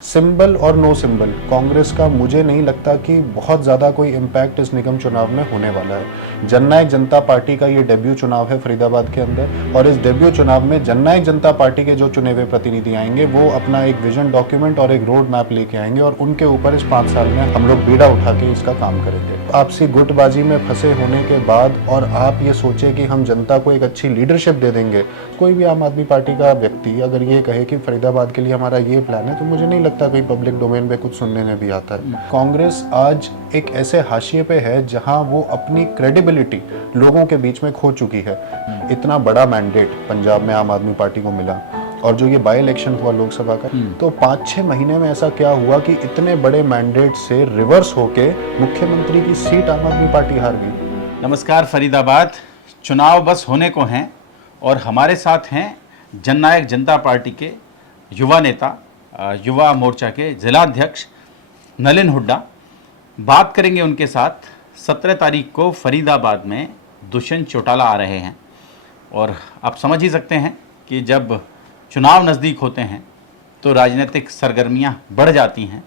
Symbol और no symbol Congress का मुझे नहीं लगता कि बहुत ज़्यादा कोई इम्पैक्ट इस निगम चुनाव में होने वाला है। जननायक जनता पार्टी का ये डेब्यू चुनाव है फरीदाबाद के अंदर, और इस डेब्यू चुनाव में जननायक जनता पार्टी के जो चुने हुए प्रतिनिधि आएंगे वो अपना एक विजन डॉक्यूमेंट और एक रोड मैप लेके आएंगे, और उनके ऊपर इस 5 साल में हम लोग बीड़ा उठा के इसका काम करेंगे। आपसी गुटबाजी में फंसे होने के बाद और आप ये सोचे कि हम जनता को एक अच्छी लीडरशिप दे देंगे, कोई भी आम आदमी पार्टी का व्यक्ति अगर ये कहे कि फरीदाबाद के लिए हमारा ये प्लान है, तो मुझे नहीं लगता कोई पब्लिक डोमेन में कुछ सुनने में भी आता है। कांग्रेस आज एक ऐसे हाशिए पे है जहां वो अपनी क्रेडिबिलिटी लोगों के बीच में खो चुकी है। इतना बड़ा मैंडेट पंजाब में आम आदमी पार्टी को मिला, और जो ये बाई इलेक्शन हुआ लोकसभा का, तो 5-6 महीने में ऐसा क्या हुआ कि इतने बड़े मैंडेट से रिवर्स होके मुख्यमंत्री की सीट आम आदमी पार्टी हार गई। नमस्कार फरीदाबाद, चुनाव बस होने को हैं और हमारे साथ हैं जननायक जनता पार्टी के युवा नेता, युवा मोर्चा के जिलाध्यक्ष नलिन हुड्डा। बात करेंगे उनके साथ। 17 तारीख को फरीदाबाद में दुष्यंत चौटाला आ रहे हैं, और आप समझ ही सकते हैं कि जब चुनाव नज़दीक होते हैं तो राजनीतिक सरगर्मियां बढ़ जाती हैं।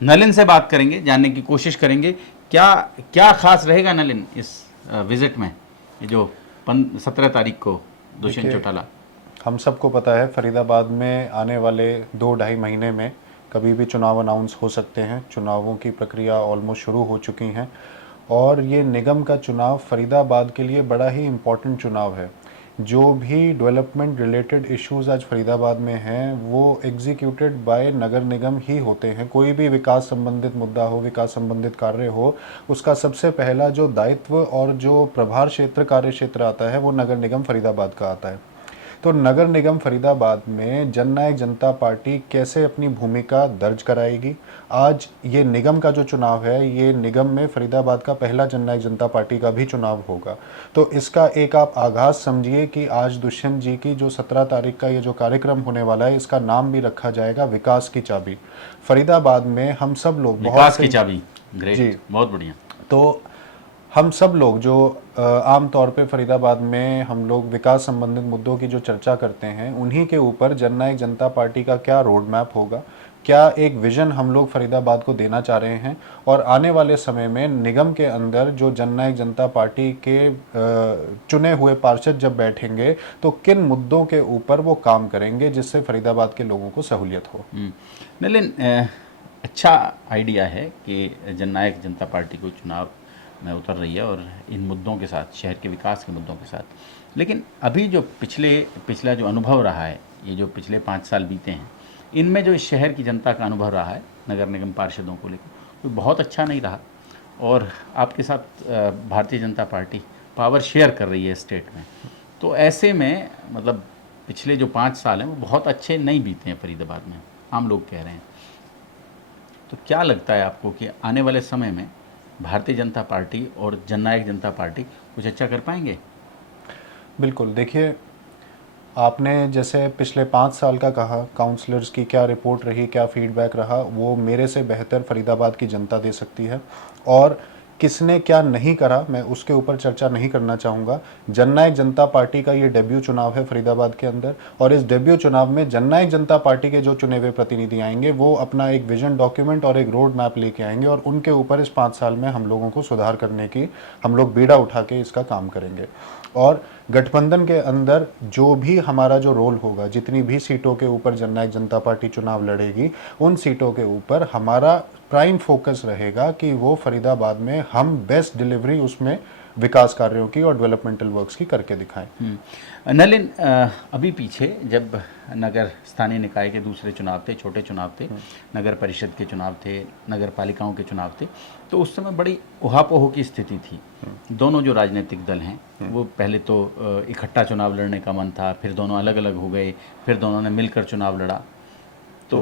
नलिन से बात करेंगे, जानने की कोशिश करेंगे क्या क्या खास रहेगा नलिन इस विजिट में, ये जो 17 तारीख को दुष्यंत चौटाला। हम सबको पता है फरीदाबाद में आने वाले 2-2.5 महीने में कभी भी चुनाव अनाउंस हो सकते हैं। चुनावों की प्रक्रिया ऑलमोस्ट शुरू हो चुकी हैं, और ये निगम का चुनाव फरीदाबाद के लिए बड़ा ही इम्पोर्टेंट चुनाव है। जो भी डेवलपमेंट रिलेटेड इश्यूज आज फरीदाबाद में हैं वो एग्जीक्यूटेड बाय नगर निगम ही होते हैं। कोई भी विकास संबंधित मुद्दा हो, विकास संबंधित कार्य हो, उसका सबसे पहला जो दायित्व और जो प्रभार क्षेत्र, कार्य क्षेत्र आता है वो नगर निगम फरीदाबाद का आता है। तो नगर निगम फरीदाबाद में जननायक जनता पार्टी कैसे अपनी भूमिका दर्ज कराएगी। आज ये निगम का जो चुनाव है, ये निगम में फरीदाबाद का पहला जननायक जनता पार्टी का भी चुनाव होगा। तो इसका एक आप आगाज़ समझिए कि आज दुष्यंत जी की जो 17 तारीख का ये जो कार्यक्रम होने वाला है, इसका नाम भी रखा जाएगा विकास की चाबी। फरीदाबाद में हम सब लोग विकास की चाबी, ग्रेट जी, बहुत बढ़िया। तो हम सब लोग जो आम तौर पे फरीदाबाद में हम लोग विकास संबंधित मुद्दों की जो चर्चा करते हैं, उन्हीं के ऊपर जननायक जनता पार्टी का क्या रोड मैप होगा, क्या एक विजन हम लोग फरीदाबाद को देना चाह रहे हैं, और आने वाले समय में निगम के अंदर जो जननायक जनता पार्टी के चुने हुए पार्षद जब बैठेंगे तो किन मुद्दों के ऊपर वो काम करेंगे जिससे फरीदाबाद के लोगों को सहूलियत हो। नलिन, अच्छा आइडिया है कि जननायक जनता पार्टी को चुनाव में उतर रही है और इन मुद्दों के साथ, शहर के विकास के मुद्दों के साथ। लेकिन अभी जो पिछला जो अनुभव रहा है, ये जो पिछले 5 साल बीते हैं, इनमें जो इस शहर की जनता का अनुभव रहा है नगर निगम पार्षदों को लेकर, तो बहुत अच्छा नहीं रहा। और आपके साथ Bharatiya Janata party power share कर रही है स्टेट में, तो ऐसे में मतलब पिछले जो 5 साल हैं वो बहुत अच्छे नहीं बीते हैं फरीदाबाद में, आम लोग कह रहे हैं। तो क्या लगता है आपको कि आने वाले समय में भारतीय जनता पार्टी और जननायक जनता पार्टी कुछ अच्छा कर पाएंगे? बिल्कुल, देखिए, आपने जैसे पिछले 5 साल का कहा, काउंसलर्स की क्या रिपोर्ट रही, क्या फीडबैक रहा, वो मेरे से बेहतर फरीदाबाद की जनता दे सकती है। और किसने क्या नहीं करा मैं उसके ऊपर चर्चा नहीं करना चाहूँगा। जननायक जनता पार्टी का ये डेब्यू चुनाव है फरीदाबाद के अंदर, और इस डेब्यू चुनाव में जननायक जनता पार्टी के जो चुने हुए प्रतिनिधि आएंगे वो अपना एक विजन डॉक्यूमेंट और एक रोड मैप लेके आएंगे, और उनके ऊपर इस 5 साल में हम लोगों को सुधार करने की हम लोग बीड़ा उठा के इसका काम करेंगे। और गठबंधन के अंदर जो भी हमारा जो रोल होगा, जितनी भी सीटों के ऊपर जननायक जनता पार्टी चुनाव लड़ेगी, उन सीटों के ऊपर हमारा प्राइम फोकस रहेगा कि वो फरीदाबाद में हम बेस्ट डिलीवरी उसमें विकास कार्यों की और डेवलपमेंटल वर्क्स की करके दिखाएं। नलिन, अभी पीछे जब नगर स्थानीय निकाय के दूसरे चुनाव थे, छोटे चुनाव थे, नगर परिषद के चुनाव थे, नगर पालिकाओं के चुनाव थे, तो उस समय बड़ी उहापोह की स्थिति थी। दोनों जो राजनीतिक दल हैं वो पहले तो इकट्ठा चुनाव लड़ने का मन था, फिर दोनों अलग अलग हो गए, फिर दोनों ने मिलकर चुनाव लड़ा। तो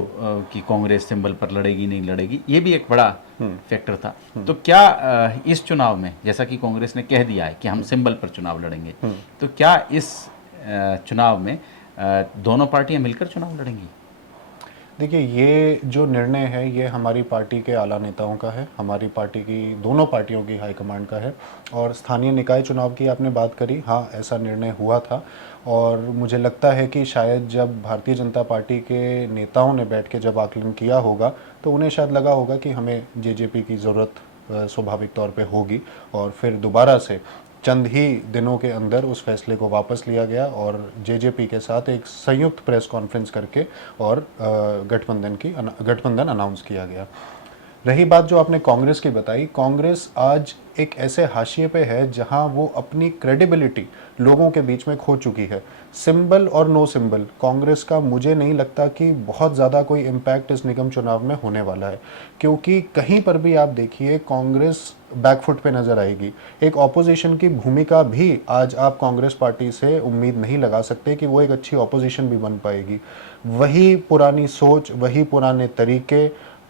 कि कांग्रेस सिंबल पर लड़ेगी नहीं लड़ेगी, ये भी एक बड़ा फैक्टर था। तो क्या इस चुनाव में, जैसा कि कांग्रेस ने कह दिया है कि हम सिंबल पर चुनाव लड़ेंगे, तो क्या इस चुनाव में दोनों पार्टियां मिलकर चुनाव लड़ेंगी? देखिए, ये जो निर्णय है ये हमारी पार्टी के आला नेताओं का है, हमारी पार्टी की दोनों पार्टियों की हाईकमांड का है। और स्थानीय निकाय चुनाव की आपने बात करी, हाँ ऐसा निर्णय हुआ था। और मुझे लगता है कि शायद जब भारतीय जनता पार्टी के नेताओं ने बैठ के जब आकलन किया होगा तो उन्हें शायद लगा होगा कि हमें जेजेपी की ज़रूरत स्वाभाविक तौर पे होगी, और फिर दोबारा से चंद ही दिनों के अंदर उस फैसले को वापस लिया गया और जेजेपी के साथ एक संयुक्त प्रेस कॉन्फ्रेंस करके और गठबंधन अनाउंस किया गया। रही बात जो आपने कांग्रेस की बताई, कांग्रेस आज एक ऐसे हाशिए पे है जहां वो अपनी क्रेडिबिलिटी लोगों के बीच में खो चुकी है। सिंबल और नो सिंबल कांग्रेस का मुझे नहीं लगता कि बहुत ज़्यादा कोई इम्पैक्ट इस निगम चुनाव में होने वाला है, क्योंकि कहीं पर भी आप देखिए कांग्रेस बैकफुट पे नज़र आएगी। एक ऑपोजिशन की भूमिका भी आज आप कांग्रेस पार्टी से उम्मीद नहीं लगा सकते कि वो एक अच्छी ऑपोजिशन भी बन पाएगी। वही पुरानी सोच, वही पुराने तरीके,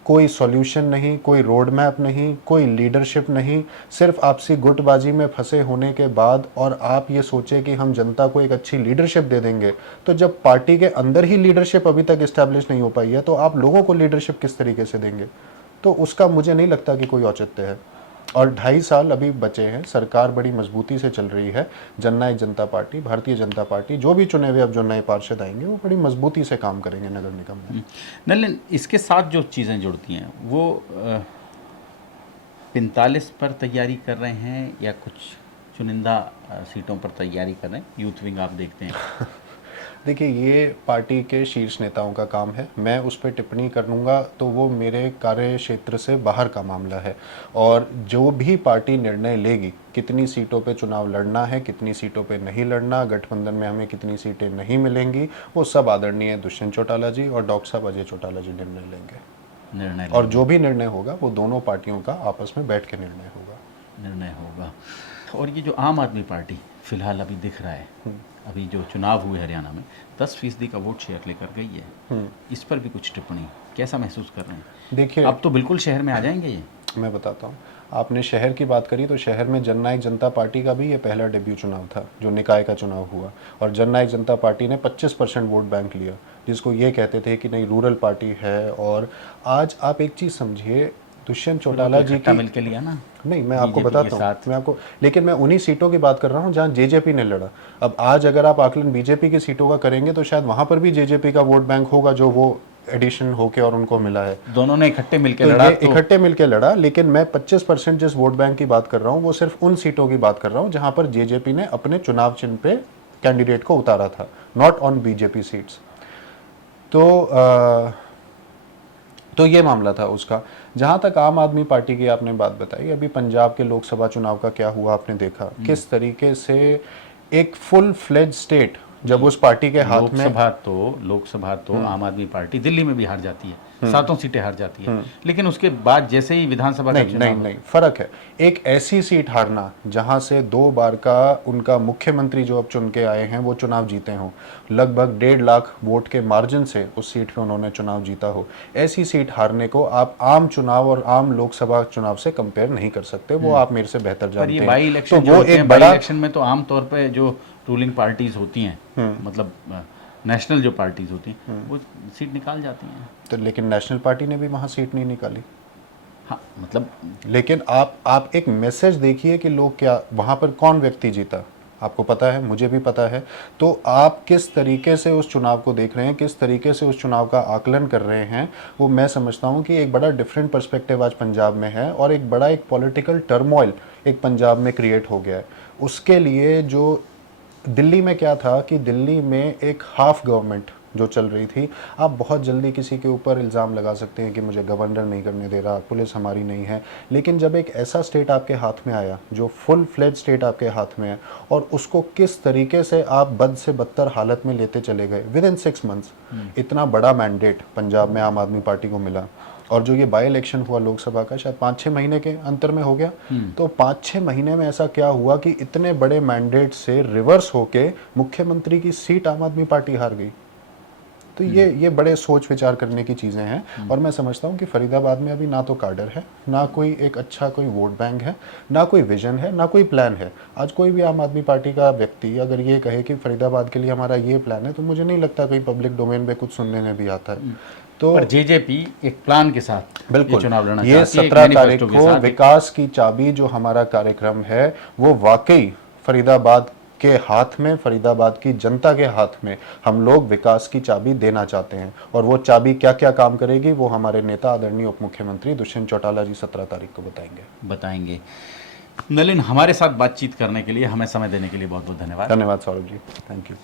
कोई सॉल्यूशन नहीं, कोई रोड मैप नहीं, कोई लीडरशिप नहीं, सिर्फ आपसी गुटबाजी में फंसे होने के बाद और आप ये सोचे कि हम जनता को एक अच्छी लीडरशिप दे देंगे। तो जब पार्टी के अंदर ही लीडरशिप अभी तक इस्टेब्लिश नहीं हो पाई है तो आप लोगों को लीडरशिप किस तरीके से देंगे? तो उसका मुझे नहीं लगता कि कोई औचित्य है। और 2.5 साल अभी बचे हैं, सरकार बड़ी मजबूती से चल रही है। जननायक जनता पार्टी, भारतीय जनता पार्टी, जो भी चुने हुए अब जो नए पार्षद आएंगे वो बड़ी मजबूती से काम करेंगे नगर निगम में। नलिन, इसके साथ जो चीज़ें जुड़ती हैं वो 45 पर तैयारी कर रहे हैं या कुछ चुनिंदा सीटों पर तैयारी कर रहे हैं? यूथ विंग आप देखते हैं। देखिए, ये पार्टी के शीर्ष नेताओं का काम है, मैं उस पर टिप्पणी करूँगा तो वो मेरे कार्य क्षेत्र से बाहर का मामला है। और जो भी पार्टी निर्णय लेगी, कितनी सीटों पे चुनाव लड़ना है, कितनी सीटों पे नहीं लड़ना, गठबंधन में हमें कितनी सीटें नहीं मिलेंगी, वो सब आदरणीय दुष्यंत चौटाला जी और डॉक्टर साहब अजय चौटाला जी निर्णय लेंगे। और जो भी निर्णय होगा वो दोनों पार्टियों का आपस में बैठ के निर्णय होगा। और ये जो आम आदमी पार्टी फिलहाल अभी दिख रहा है, अभी जो चुनाव हुए हरियाणा में 10% का वोट शेयर लेकर गई है, इस पर भी कुछ टिप्पणी, कैसा महसूस कर रहे हैं? देखिए, अब तो बिल्कुल शहर में आ जाएंगे ये। मैं बताता हूँ, आपने शहर की बात करी तो शहर में जननायक जनता पार्टी का भी ये पहला डेब्यू चुनाव था जो निकाय का चुनाव हुआ। और जननायक जनता पार्टी ने 25% वोट बैंक लिया, जिसको ये कहते थे कि नहीं रूरल पार्टी है। और आज आप एक चीज़ समझिए, दुष्यंत चौटाला जी की मिलकर लिया ना, नहीं, मैं आपको बताता हूँ, मैं आपको, लेकिन मैं उन्हीं सीटों की बात कर रहा हूँ जहाँ जेजेपी ने लड़ा। अब आज अगर आप आकलन बीजेपी की सीटों का करेंगे तो शायद वहाँ पर भी जेजेपी का वोट बैंक होगा जो वो एडिशन होके और उनको मिला है। दोनों ने इकट्ठे मिलकर तो लड़ा, ये इकट्ठे मिलकर लड़ा। लेकिन मैं 25% जिस वोट बैंक की बात कर रहा हूँ वो सिर्फ उन सीटों की बात कर रहा हूँ जहाँ पर जेजेपी ने अपने चुनाव चिन्ह पे कैंडिडेट को उतारा था, नॉट ऑन बीजेपी सीट्स। तो ये मामला था उसका। जहाँ तक आम आदमी पार्टी की आपने बात बताई, अभी पंजाब के लोकसभा चुनाव का क्या हुआ आपने देखा, किस तरीके से एक फुल फ्लेज स्टेट जब उस पार्टी के हाथ में, लोकसभा तो आम आदमी पार्टी दिल्ली में भी हार जाती है, 7 सीटें हार जाती है, लेकिन उसके बाद जैसे ही विधानसभा का चुनाव, नहीं, फर्क है। एक ऐसी सीट हारना जहां से 2 बार का उनका मुख्यमंत्री जो अब चुन के आए हैं वो चुनाव जीते हों, लगभग 1.5 लाख वोट के मार्जिन से उस सीट पे उन्होंने चुनाव जीता हो, ऐसी सीट हारने को आप आम चुनाव और आम लोकसभा चुनाव से कंपेयर नहीं कर सकते। वो आप मेरे से बेहतर जानते हैं। बाई इलेक्शन तो वो एक बड़ा इलेक्शन में तो आमतौर पर जो रूलिंग पार्टीज होती हैं, मतलब नेशनल जो पार्टीज होती हैं, वो सीट निकाल जाती हैं। तो लेकिन नेशनल पार्टी ने भी वहाँ सीट नहीं निकाली। हाँ, मतलब लेकिन आप एक मैसेज देखिए कि लोग क्या, वहाँ पर कौन व्यक्ति जीता, आपको पता है, मुझे भी पता है। तो आप किस तरीके से उस चुनाव को देख रहे हैं, किस तरीके से उस चुनाव का आकलन कर रहे हैं, वो मैं समझता हूँ कि एक बड़ा डिफरेंट पर्सपेक्टिव आज पंजाब में है और एक बड़ा एक पॉलिटिकल टर्मोइल एक पंजाब में क्रिएट हो गया है। उसके लिए जो दिल्ली में क्या था कि दिल्ली में एक हाफ गवर्नमेंट जो चल रही थी, आप बहुत जल्दी किसी के ऊपर इल्ज़ाम लगा सकते हैं कि मुझे गवर्नर नहीं करने दे रहा, पुलिस हमारी नहीं है। लेकिन जब एक ऐसा स्टेट आपके हाथ में आया जो फुल फ्लेज स्टेट आपके हाथ में है और उसको किस तरीके से आप बद से बदतर हालत में लेते चले गए विद इन 6 मंथ्स, इतना बड़ा मैंडेट पंजाब में आम आदमी पार्टी को मिला। और जो ये बाई इलेक्शन हुआ लोकसभा का शायद 5-6 महीने के अंतर में हो गया। तो 5-6 महीने में ऐसा क्या हुआ कि इतने बड़े मैंडेट से रिवर्स होके मुख्यमंत्री की सीट आम आदमी पार्टी हार गई। तो ये बड़े सोच विचार करने की चीज़ें हैं। और मैं समझता हूँ कि फरीदाबाद में अभी ना तो काडर है, ना कोई एक अच्छा कोई वोट बैंक है, ना कोई विजन है, ना कोई प्लान है। आज कोई भी आम आदमी पार्टी का व्यक्ति अगर ये कहे कि फरीदाबाद के लिए हमारा ये प्लान है, तो मुझे नहीं लगता कहीं पब्लिक डोमेन पे कुछ सुनने में भी आता है। तो पर जेजेपी एक प्लान के साथ ये बिल्कुल चुनाव लड़ना ये चाहती है, एक 17 तारीख मैनिफेस्टो के को साथ। विकास की चाबी जो हमारा कार्यक्रम है वो वाकई फरीदाबाद के हाथ में, फरीदाबाद की जनता के हाथ में हम लोग विकास की चाबी देना चाहते हैं। और वो चाबी क्या क्या काम करेगी वो हमारे नेता आदरणीय उप मुख्यमंत्री दुष्यंत चौटाला जी 17 तारीख को बताएंगे। नलिन, हमारे साथ बातचीत करने के लिए, हमें समय देने के लिए बहुत बहुत धन्यवाद। धन्यवाद सौरभ जी, थैंक यू।